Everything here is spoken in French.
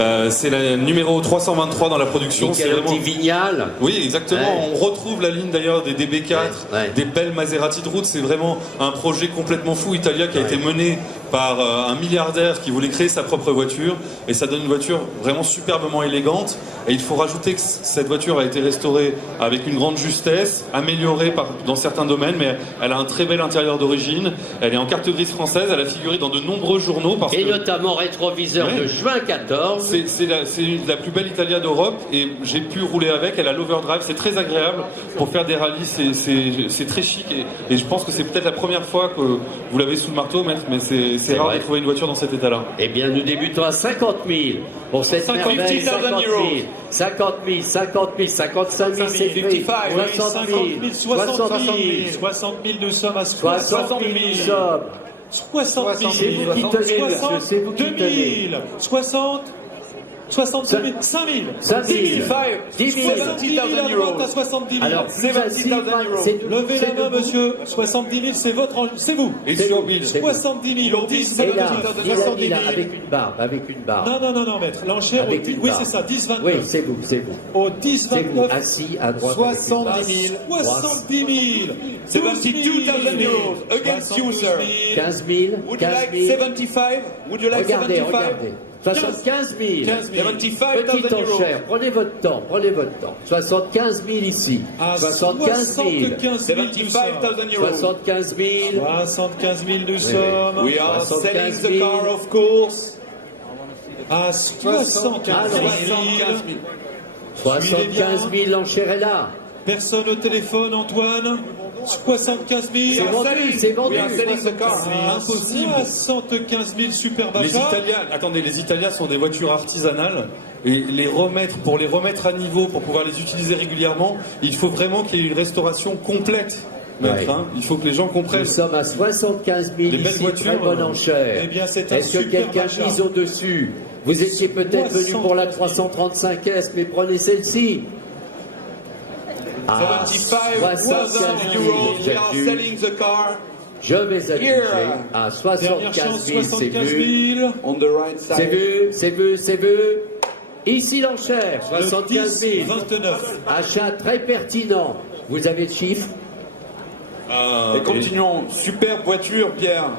C'est la numéro 323 dans la production. C'est vraiment... petit Vignal. Oui, exactement. Ouais. On retrouve la ligne d'ailleurs des DB4, des belles Maserati de route. C'est vraiment un projet complètement fou italien qui a été mené par un milliardaire qui voulait créer sa propre voiture. Et ça donne une voiture vraiment superbement élégante. Et il faut rajouter que cette voiture a été restaurée avec une grande justesse, améliorée dans certains domaines, mais elle a un très bel intérieur d'origine. Elle est en carte grise française. Elle a figuré dans de nombreux journaux. Notamment rétroviseur de juin 14. C'est la plus belle Italia d'Europe et j'ai pu rouler avec. Elle a l'overdrive, c'est très agréable pour faire des rallyes, c'est très chic et je pense que c'est peut-être la première fois que vous l'avez sous le marteau, maître, mais c'est rare de trouver une voiture dans cet état-là. Eh bien, nous débutons à 50 000 pour cette merveille. 50 000, 50 000, 50 000, 55 000, c'est fait. 60 000, 60 000, 60 000, nous sommes à 60 000. 60 000, c'est vous qui tenez, monsieur, c'est vous qui tenez. 60 60 000, 5 000, 10 000, 10 000, 70 000. Alors, 70 000 levez la main, monsieur. 70 000, c'est votre, c'est vous. Et sur Bill. 70 000, 10 000, 70 000. Avec une barbe. Non, maître. L'enchère, oui, c'est ça, 10, 29. Oui, c'est vous. Au 10, 29. Assis à droite. 70 000. 70 000. 72,000 euros against you, sir. 15 000. Would you like 75? Would you like 75? Regardez. 75 000. 75 Petite enchère. Prenez votre temps. 75 000 ici. 75 000. 75,000 euros. 75 000. 75 000 nous sommes. We are selling the car, of course. À 75 000. 75 000, l'enchère est là. Personne au téléphone, Antoine. 75 000. C'est vendu. Impossible. 75 000 super bas. Les Italiens sont des voitures artisanales et pour les remettre à niveau, pour pouvoir les utiliser régulièrement, il faut vraiment qu'il y ait une restauration complète. Il faut que les gens comprennent. Nous sommes à 75 000 ici, très bonne enchère. Eh bien, est-ce que quelqu'un mise au-dessus? Vous étiez peut-être venu pour la 335S, mais prenez celle-ci. 75,000 euros, we are selling the car. Je vais afficher à 75 000, c'est vu. On the right side. C'est vu. Ici l'enchère, 75 000. 29. Achat très pertinent. Vous avez le chiffre? Et continuons. Superbe voiture, Pierre.